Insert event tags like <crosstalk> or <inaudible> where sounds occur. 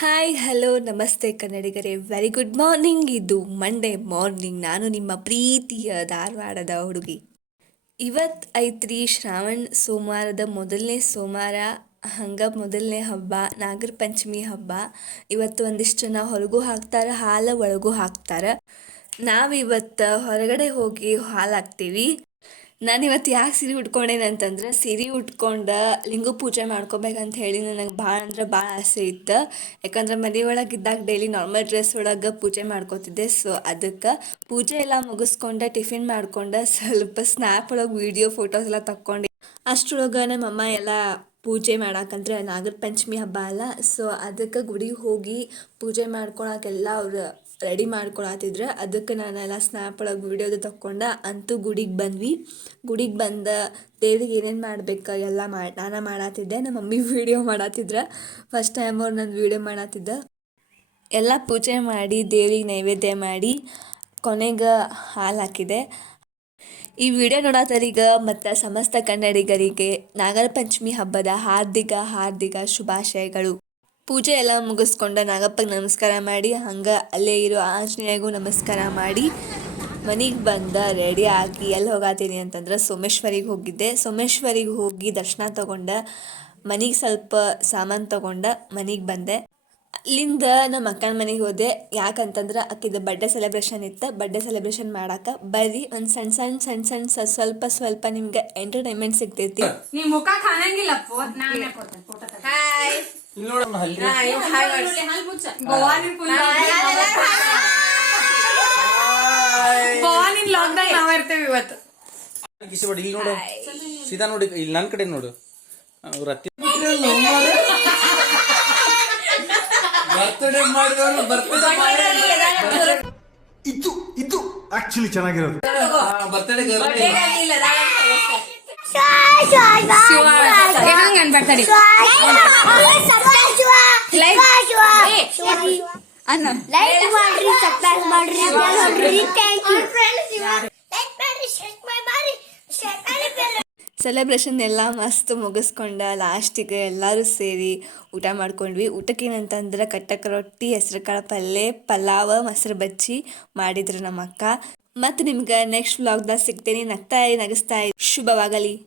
Hi hello ನಮಸ್ತೆ ಕನ್ನಡಿಗರೇ. Very good morning ಇದು ಮಂಡೇ ಮಾರ್ನಿಂಗ್ ನಾನು ನಿಮ್ಮ ಪ್ರೀತಿಯ ಧಾರವಾಡದ ಹುಡುಗಿ. ಇವತ್ತು ಐತ್ರಿ ಶ್ರಾವಣ ಸೋಮವಾರದ ಮೊದಲನೇ ಸೋಮವಾರ, ಹಂಗೆ ಮೊದಲನೇ ಹಬ್ಬ, ನಾಗರ ಪಂಚಮಿ ಹಬ್ಬ. ಇವತ್ತು ಒಂದಿಷ್ಟು ಜನ ಹೊರಗೂ ಹಾಕ್ತಾರೆ, ಹಾಲು ಒಳಗೂ ಹಾಕ್ತಾರೆ. ನಾವಿವತ್ತು ಹೊರಗಡೆ ಹೋಗಿ ಹಾಲು ಹಾಕ್ತೀವಿ. ನಾನು ಇವತ್ತು ಯಾಕೆ ಸೀರೆ ಉಟ್ಕೊಂಡೇನೆ ಅಂತಂದ್ರೆ, ಸೀರೆ ಉಟ್ಕೊಂಡು ಲಿಂಗ ಪೂಜೆ ಮಾಡ್ಕೋಬೇಕಂತ ಹೇಳಿ ನನಗೆ ಭಾಳ ಅಂದ್ರೆ ಭಾಳ ಆಸೆ ಇತ್ತು. ಯಾಕಂದ್ರೆ ಮನೆ ಒಳಗೆ ಇದ್ದಾಗ ಡೈಲಿ ನಾರ್ಮಲ್ ಡ್ರೆಸ್ ಒಳಗೆ ಪೂಜೆ ಮಾಡ್ಕೋತಿದ್ದೆ. ಸೊ ಅದಕ್ಕೆ ಪೂಜೆ ಎಲ್ಲ ಮುಗಿಸ್ಕೊಂಡು, ಟಿಫಿನ್ ಮಾಡ್ಕೊಂಡು ಸ್ವಲ್ಪ ಸ್ನ್ಯಾಪ್ ಒಳಗೆ ವೀಡಿಯೋ ಫೋಟೋಸ್ ಎಲ್ಲ ತಕ್ಕೊಂಡು. ಅಷ್ಟ್ರೊಳಗೆ ನಮ್ಮಮ್ಮ ಎಲ್ಲ ಪೂಜೆ ಮಾಡಾಕಂದ್ರೆ ನಾಗರ ಪಂಚಮಿ ಹಬ್ಬ ಅಲ್ಲ. ಸೊ ಅದಕ್ಕೆ ಗುಡಿಗೆ ಹೋಗಿ ಪೂಜೆ ಮಾಡ್ಕೊಳಕ್ಕೆಲ್ಲ ಅವ್ರು ರೆಡಿ ಮಾಡ್ಕೊಳತ್ತಿದ್ರು ಅದಕ್ಕೆ ನಾನೆಲ್ಲ ಸ್ನ್ಯಾಪ್ ಒಳಗೆ ವೀಡಿಯೋದು ತಕ್ಕೊಂಡು ಅಂತೂ ಗುಡಿಗೆ ಬಂದ್ವಿ. ಗುಡಿಗೆ ಬಂದ ದೇವ್ರಿಗೆ ಏನೇನು ಮಾಡ್ಬೇಕು ಎಲ್ಲ ಮಾಡಿ ನಾನು ಮಾಡತ್ತಿದ್ದೆ ನಮ್ಮ ಮಮ್ಮಿ <laughs> ವೀಡಿಯೋ ಮಾಡತ್ತಿದ್ರ ಫಸ್ಟ್ ಟೈಮ್ ಅವ್ರು ನನ್ನ ವೀಡಿಯೋ ಮಾಡತ್ತಿದ್ದ ಎಲ್ಲ ಪೂಜೆ ಮಾಡಿ ದೇವ್ರಿಗೆ ನೈವೇದ್ಯ ಮಾಡಿ ಕೊನೆಗೆ ಹಾಲು ಹಾಕಿದೆ. ಈ ವಿಡಿಯೋ ನೋಡೋತರಿಗೆ ಮತ್ತು ಸಮಸ್ತ ಕನ್ನಡಿಗರಿಗೆ ನಾಗರ ಪಂಚಮಿ ಹಬ್ಬದ ಹಾರ್ದಿಕ ಹಾರ್ದಿಕ ಶುಭಾಶಯಗಳು. ಪೂಜೆ ಎಲ್ಲ ಮುಗಿಸ್ಕೊಂಡ ನಾಗಪ್ಪಗೆ ನಮಸ್ಕಾರ ಮಾಡಿ ಹಂಗೆ ಅಲ್ಲೇ ಇರೋ ಆಂಜನೇಯಗೂ ನಮಸ್ಕಾರ ಮಾಡಿ. ಮನೆಗೆ ಬಂದ ರೆಡಿ ಆಗಿ ಎಲ್ಲಿ ಹೋಗಾತೀನಿ ಅಂತಂದ್ರೆ ಸೋಮೇಶ್ವರಿಗೆ ಹೋಗಿದ್ದೆ. ಸೋಮೇಶ್ವರಿಗೆ ಹೋಗಿ ದರ್ಶನ ತಗೊಂಡ ಮನೆಗೆ ಸ್ವಲ್ಪ ಸಾಮಾನು ತಗೊಂಡ ಮನೆಗೆ ಬಂದೆ. ಅಲ್ಲಿಂದ ನಮ್ಮ ಅಕ್ಕನ ಮನೆಗೆ ಹೋದೆ. ಯಾಕಂತಂದ್ರೆ ಅಕ್ಕಿದ ಬರ್ಡೇ ಸೆಲೆಬ್ರೇಷನ್ ಇತ್ತು. ಬರ್ಡೇ ಸೆಲೆಬ್ರೇಷನ್ ಮಾಡಾಕ ಬರ್ರಿ ಒಂದು ಸಣ್ಣ ಸಣ್ಣ ಸಣ್ಣ ಸಣ್ಣ ಸ- ಸ್ವಲ್ಪ ಸ್ವಲ್ಪ ನಿಮ್ಗೆ ಎಂಟರ್ಟೈನ್ಮೆಂಟ್ ಸಿಗ್ತೈತಿ. ಇಲ್ಲಿ ನೋಡಮ್ಮ ಫುಲ್ ಗೋವಾನಿನ್ ಲಾಕ್ಡೌನ್ ನಾವ್ ಇರ್ತೇವೆ ಇವತ್ತು. ಇಲ್ಲಿ ನೋಡು. ಸೀದಾ ನೋಡಿ ಇಲ್ಲಿ ನನ್ನ ಕಡೆ ನೋಡು. ಅವ್ರ ಅತ್ತಿ ಬರ್ತಡೇ ಮಾಡಿದವರು ಬರ್ತಡೇ ಇದು ಇದು ಆಕ್ಚುಲಿ ಚೆನ್ನಾಗಿರೋದು. ಬರ್ತಡೇ ಸೆಲೆಬ್ರೇಷನ್ ಎಲ್ಲ ಮಸ್ತ್ ಮುಗಿಸ್ಕೊಂಡ ಲಾಸ್ಟಿಗೆ ಎಲ್ಲರೂ ಸೇರಿ ಊಟ ಮಾಡ್ಕೊಂಡ್ವಿ. ಊಟಕ್ಕೇನಂತಂದ್ರೆ ಕಟ್ಟಕ ರೊಟ್ಟಿ ಹೆಸರು ಕಾಳು ಪಲ್ಯ ಪಲಾವ್, ಮೊಸರು ಬಜ್ಜಿ ಮಾಡಿದ್ರು ನಮ್ಮ ಅಕ್ಕ ಮತ್ತು ನಿಮ್ಗೆ ನೆಕ್ಸ್ಟ್ ವ್ಲಾಗ್ದಾಗ ಸಿಗ್ತೇನೆ. ನಗ್ತಾ ನಗಿಸ್ತಾ ಶುಭವಾಗಲಿ.